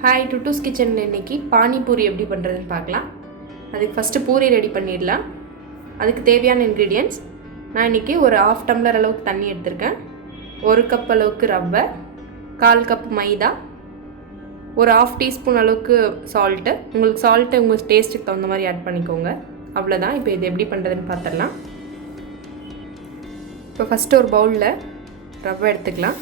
Hi டுட்டூஸ் கிச்சனில் இன்றைக்கி பானிபூரி எப்படி பண்ணுறதுன்னு பார்க்கலாம். அதுக்கு ஃபஸ்ட்டு பூரி ரெடி பண்ணிடலாம். அதுக்கு தேவையான இன்க்ரீடியன்ட்ஸ் நான் இன்றைக்கி ஒரு 1/2 டம்ளர் அளவுக்கு தண்ணி எடுத்திருக்கேன், 1 கப் அளவுக்கு ரவை, 1/4 கப் மைதா, ஒரு 1/2 டீஸ்பூன் அளவுக்கு சால்ட்டு. உங்களுக்கு சால்ட்டு உங்கள் டேஸ்ட்டுக்கு தகுந்த மாதிரி ஆட் பண்ணிக்கோங்க. அவ்வளோதான். இப்போ இது எப்படி பண்ணுறதுன்னு பார்த்துடலாம். இப்போ ஃபஸ்ட்டு ஒரு பவுலில் ரவை எடுத்துக்கலாம்,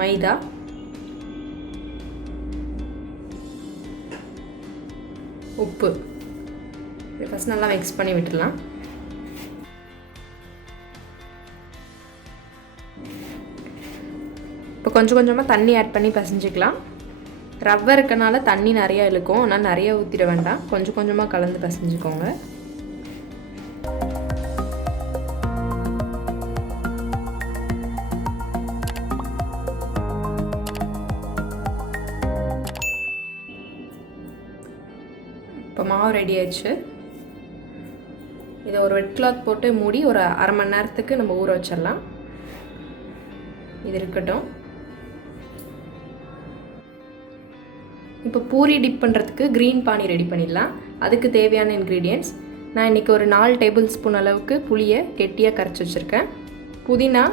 மைதா, உப்பு. இதை ஃபஸ்ட் நல்லா மிக்ஸ் பண்ணி விட்டுடலாம். இப்போ கொஞ்சம் கொஞ்சமாக தண்ணி ஆட் பண்ணி பிசைஞ்சிக்கலாம். ரவை இருக்கனால தண்ணி நிறையா இழுக்கும், ஆனால் நிறைய ஊற்றிட வேண்டாம், கொஞ்சம் கொஞ்சமாக கலந்து பிசைஞ்சிக்கோங்க. இப்போ மாவு ரெடி ஆயிடுச்சு. இதை ஒரு வெட் கிளாத் போட்டு மூடி ஒரு 1/2 மணி நேரத்துக்கு நம்ம ஊற வச்சிடலாம். இது இருக்கட்டும். இப்போ பூரி டிப் பண்ணுறதுக்கு க்ரீன் பானி ரெடி பண்ணிடலாம். அதுக்கு தேவையான இன்க்ரீடியன்ட்ஸ் நான் இன்றைக்கி ஒரு 4 டேபிள் ஸ்பூன் அளவுக்கு புளியை கெட்டியாக கரைச்சி வச்சுருக்கேன், புதினா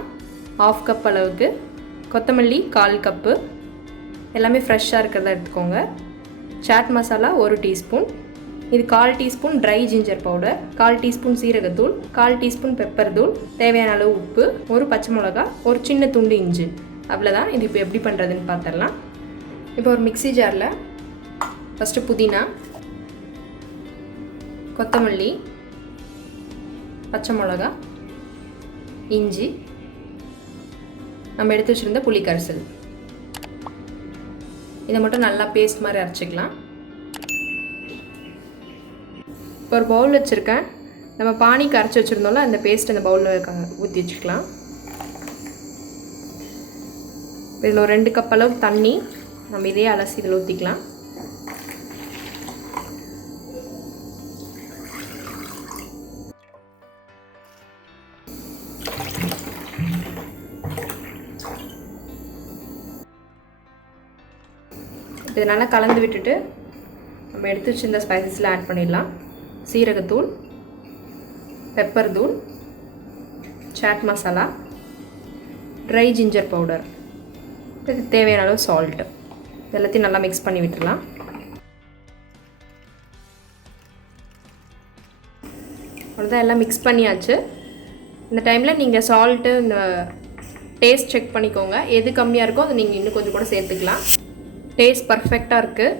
1/2 கப் அளவுக்கு, கொத்தமல்லி 1/4 கப்பு, எல்லாமே ஃப்ரெஷ்ஷாக இருக்கிறத எடுத்துக்கோங்க. சாட் மசாலா 1 டீஸ்பூன், இது 1/4 teaspoon try ginger powder, 1/4 teaspoon சீரகத்தூள், 1/4 டீஸ்பூன் பெப்பர் தூள், தேவையான அளவு உப்பு, ஒரு பச்சை மிளகா, ஒரு சின்ன துண்டு இஞ்சி. அவ்வளோதான். இது இப்போ எப்படி பண்ணுறதுன்னு பார்த்துடலாம். இப்போ ஒரு மிக்ஸி ஜாரில் ஃபஸ்ட்டு புதினா, கொத்தமல்லி, பச்சை மிளகா, இஞ்சி, நம்ம எடுத்து வச்சுருந்த புளி கரைசல், இதை மட்டும் நல்லா பேஸ்ட் மாதிரி அரைச்சிக்கலாம். இப்போ ஒரு பவுல் வச்சுருக்கேன், நம்ம பானி கரைச்சி வச்சுருந்தோம்ல அந்த பேஸ்ட் அந்த பவுலில் ஊற்றி வச்சுக்கலாம். இதில் ஒரு 2 கப் அளவுக்கு தண்ணி நம்ம இதே அலசி இதில் ஊற்றிக்கலாம். இதை நல்லா கலந்து விட்டுட்டு நம்ம எடுத்து வச்சுருந்த ஸ்பைசஸில் ஆட் பண்ணிடலாம். சீரகத்தூள், பெப்பர் தூள், chaat masala, dry ginger powder, இதுக்கு தேவையான அளவு சால்ட்டு, எல்லாத்தையும் நல்லா மிக்ஸ் பண்ணி விட்டுடலாம். அவ்வளோதான், எல்லாம் மிக்ஸ் பண்ணியாச்சு. இந்த டைமில் நீங்கள் சால்ட்டு இந்த டேஸ்ட் செக் பண்ணிக்கோங்க, எது கம்மியாக இருக்கோ அதை நீங்கள் இன்னும் கொஞ்சம் கூட சேர்த்துக்கலாம். டேஸ்ட் பர்ஃபெக்டாக இருக்குது.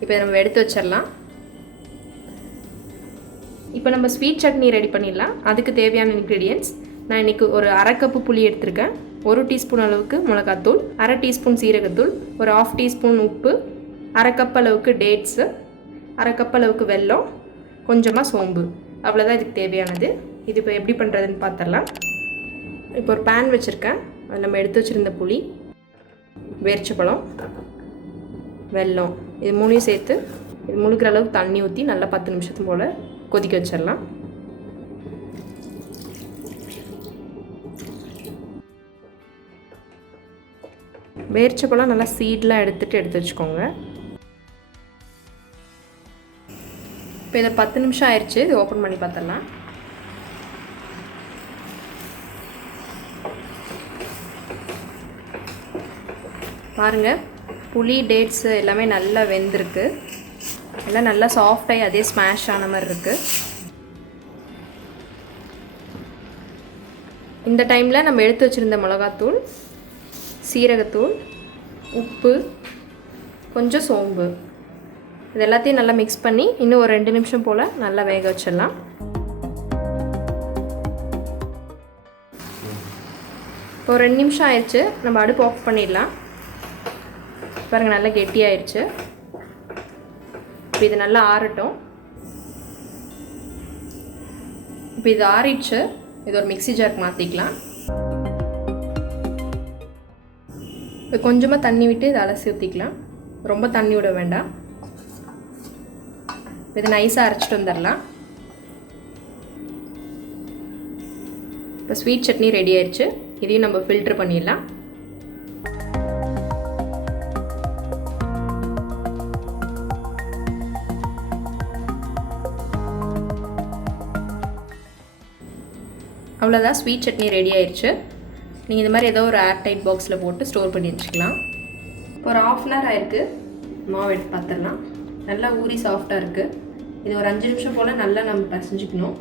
இப்போ நம்ம எடுத்து வச்சிடலாம். இப்போ நம்ம ஸ்வீட் சட்னி ரெடி பண்ணிடலாம். அதுக்கு தேவையான இன்க்ரீடியன்ட்ஸ் நான் இன்றைக்கி ஒரு 1/2 கப்பு புளி எடுத்திருக்கேன், 1 டீஸ்பூன் அளவுக்கு மிளகாத்தூள், 1/2 டீஸ்பூன் சீரகத்தூள், ஒரு 1/2 டீஸ்பூன் உப்பு, 1/2 கப் அளவுக்கு டேட்ஸு, 1/2 கப் அளவுக்கு வெல்லம், கொஞ்சமாக சோம்பு. அவ்வளோதான் இதுக்கு தேவையானது. இது இப்போ எப்படி பண்ணுறதுன்னு பார்த்துடலாம். இப்போ ஒரு பேன் வச்சுருக்கேன், அது நம்ம எடுத்து வச்சுருந்த புளி, பேரிச்சம்பழம், வெல்லம், இது 3 சேர்த்து இது முழுக்கிற அளவுக்கு தண்ணி ஊற்றி நல்லா 10 நிமிஷத்துக்கு போல் கொதிக்க வச்சிடலாம். பேரிச்சம்பழம் நல்லா சீட்லாம் எடுத்து வச்சுக்கோங்க. இப்போ இதை 10 நிமிஷம் ஆயிடுச்சு. இது ஓப்பன் பண்ணி பார்த்துடலாம். பாருங்கள், புளி டேட்ஸு எல்லாமே நல்லா வெந்திருக்கு, எல்லாம் நல்லா சாஃப்டாகி அதே ஸ்மாஷ் ஆன மாதிரி இருக்குது. இந்த டைமில் நம்ம எடுத்து வச்சுருந்த மிளகாத்தூள், சீரகத்தூள், உப்பு, கொஞ்சம் சோம்பு, இது எல்லாத்தையும் நல்லா மிக்ஸ் பண்ணி இன்னும் ஒரு 2 நிமிஷம் போல் நல்லா வேக வச்சிடலாம். இப்போ 2 நிமிஷம் ஆயிடுச்சு, நம்ம அடுப்பு ஆஃப் பண்ணிடலாம். பாருங்கள், நல்லா கெட்டியாயிடுச்சு. இப்போ இது நல்லா ஆறட்டும். இப்போ இது ஆறிடுச்சு. இது ஒரு மிக்ஸி ஜாருக்கு மாற்றிக்கலாம். இப்போ கொஞ்சமாக தண்ணி விட்டு இதை அலசி ஊற்றிக்கலாம், ரொம்ப தண்ணி விட வேண்டாம். இதை நைஸாக அரைச்சிட்டு வந்துடலாம். இப்போ ஸ்வீட் சட்னி ரெடி ஆயிடுச்சு. இதையும் நம்ம ஃபில்டர் பண்ணிடலாம். அவ்வளோதான், ஸ்வீட் சட்னி ரெடி ஆயிடுச்சு. நீங்கள் இந்த மாதிரி ஏதோ ஒரு ஏர்டைட் பாக்ஸில் போட்டு ஸ்டோர் பண்ணி வச்சுக்கலாம். ஒரு 1/2 hour ஆயிருக்கு. மாவு எடுத்து பார்த்துடலாம். நல்லா ஊறி சாஃப்டாக இருக்குது. இது ஒரு 5 நிமிஷம் போல் நல்லா நம்ம பசஞ்சிக்கணும்.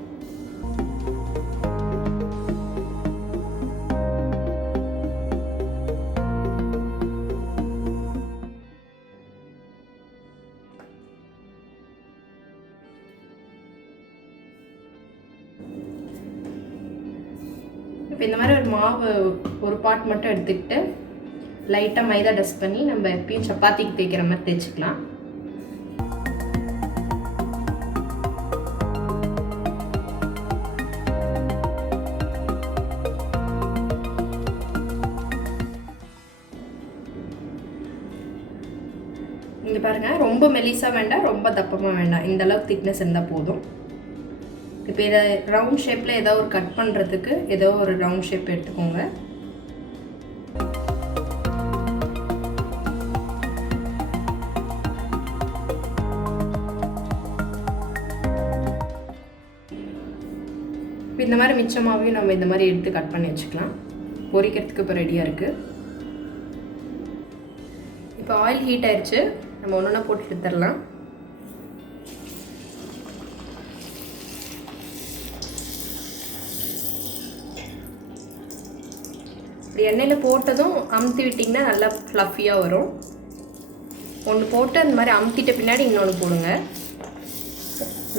இப்போ இந்த மாதிரி ஒரு மாவு ஒரு பாட் மட்டும் எடுத்துக்கிட்டு லைட்டாக மைதா டஸ்ட் பண்ணி நம்ம எப்பயும் சப்பாத்திக்கு தேய்க்கிற மாதிரி தேய்ச்சிக்கலாம். இங்கே பாருங்கள், ரொம்ப மெலிசாக வேண்டாம், ரொம்ப தப்பமாக வேண்டாம், இந்த அளவுக்கு திக்னஸ் இருந்தால் போதும். இப்போ இதை ரவுண்ட் ஷேப்பில் ஏதோ ஒரு கட் பண்ணுறதுக்கு ஏதோ ஒரு ரவுண்ட் ஷேப் எடுத்துக்கோங்க. இப்போ இந்த மாதிரி மிச்சமாகவே நம்ம இந்த மாதிரி எடுத்து கட் பண்ணி வச்சுக்கலாம். பொரிக்கிறதுக்கு இப்போ ரெடியாக இருக்குது. இப்போ ஆயில் ஹீட் ஆயிடுச்சு. நம்ம ஒன்று ஒன்றா போட்டு எடுத்துடலாம். இப்படி எண்ணெயில் போட்டதும் அமுத்தி விட்டிங்கன்னா நல்லா ஃப்ளஃபியாக வரும். ஒன்று போட்டு அந்த மாதிரி அமுத்திட்ட பின்னாடி இன்னொன்று போடுங்க.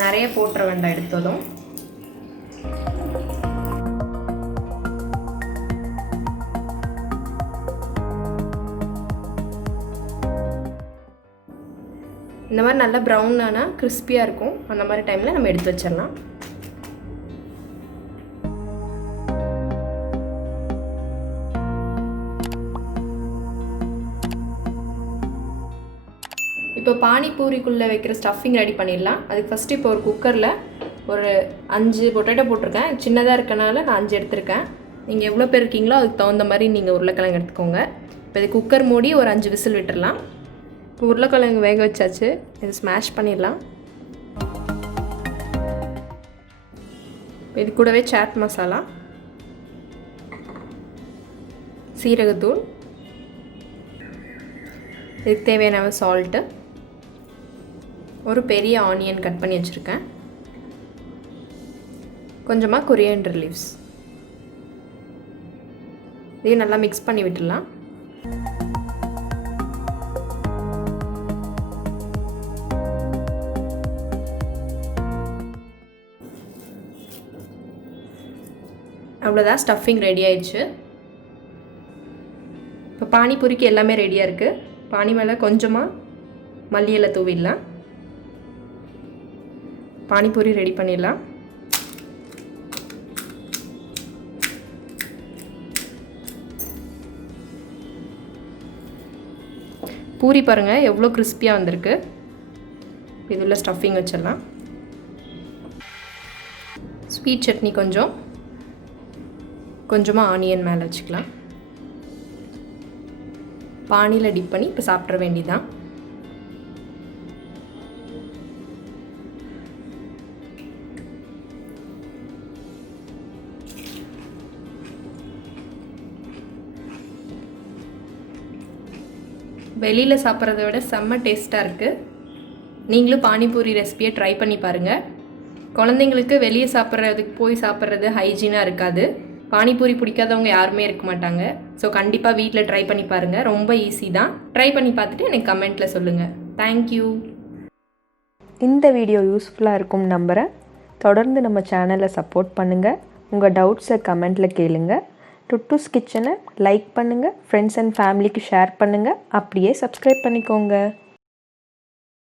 நிறைய போட்டுற வேண்டாம் எடுத்ததும். இந்த மாதிரி நல்லா ப்ரௌன் ஆனால் கிறிஸ்பியாக இருக்கும். அந்த மாதிரி டைமில் நம்ம எடுத்து வச்சிடலாம். இப்போ பானிபூரிக்குள்ளே வைக்கிற ஸ்டஃபிங் ரெடி பண்ணிடலாம். அதுக்கு ஃபஸ்ட்டு இப்போ ஒரு குக்கரில் ஒரு 5 பொட்டேட்டோ போட்டிருக்கேன். சின்னதாக இருக்கனால நான் 5 எடுத்திருக்கேன். நீங்கள் எவ்வளோ பேர் இருக்கீங்களோ அதுக்கு தகுந்த மாதிரி நீங்கள் உருளைக்கிழங்கு எடுத்துக்கோங்க. இப்போ இது குக்கர் மூடி ஒரு 5 விசில் விட்டுடலாம். இப்போ உருளைக்கிழங்கு வேக வச்சாச்சு. இது ஸ்மாஷ் பண்ணிடலாம். இது கூடவே சாட் மசாலா, சீரகத்தூள், இதுக்கு தேவையான சால்ட்டு, ஒரு பெரிய ஆனியன் கட் பண்ணி வச்சுருக்கேன், கொஞ்சமாக கொரியாண்டர் லீவ்ஸ், இதையும் நல்லா மிக்ஸ் பண்ணி விட்டுடலாம். அவ்வளோதான், ஸ்டஃபிங் ரெடி ஆயிடுச்சு. இப்போ பானிபூரிக்கு எல்லாமே ரெடியாக இருக்குது. பானி மேலே கொஞ்சமாக மல்லி இலை தூவிடலாம். பானிபூரி ரெடி பண்ணிடலாம். பூரி பாருங்கள் எவ்வளோ கிறிஸ்பியாக வந்திருக்கு. இதில் ஸ்டஃபிங் வச்சிடலாம். ஸ்வீட் சட்னி கொஞ்சமாக ஆனியன் மேலே வச்சுக்கலாம். பானியில் டிப் பண்ணி இப்போ சாப்பிட்ற வேண்டியதான். வெளியில் சாப்பிட்றத விட செம்ம டேஸ்ட்டாக இருக்குது. நீங்களும் பானிபூரி ரெசிபியை ட்ரை பண்ணி பாருங்கள். குழந்தைங்களுக்கு வெளியே சாப்பிட்றதுக்கு போய் சாப்பிட்றது ஹைஜீனாக இருக்காது. பானிபூரி பிடிக்காதவங்க யாருமே இருக்க மாட்டாங்க. ஸோ கண்டிப்பாக வீட்டில் ட்ரை பண்ணி பாருங்கள். ரொம்ப ஈஸி தான். ட்ரை பண்ணி பார்த்துட்டு எனக்கு கமெண்ட்டில் சொல்லுங்கள். தேங்க்யூ. இந்த வீடியோ யூஸ்ஃபுல்லாக இருக்கும் நம்புகிறேன். தொடர்ந்து நம்ம சேனலை சப்போர்ட் பண்ணுங்கள். உங்கள் டவுட்ஸை கமெண்ட்டில் கேளுங்க. டுட்டூஸ் கிச்சனை லைக் பண்ணுங்கள், ஃப்ரெண்ட்ஸ் அண்ட் ஃபேமிலிக்கு ஷேர் பண்ணுங்கள், அப்படியே சப்ஸ்கிரைப் பண்ணிக்கோங்க.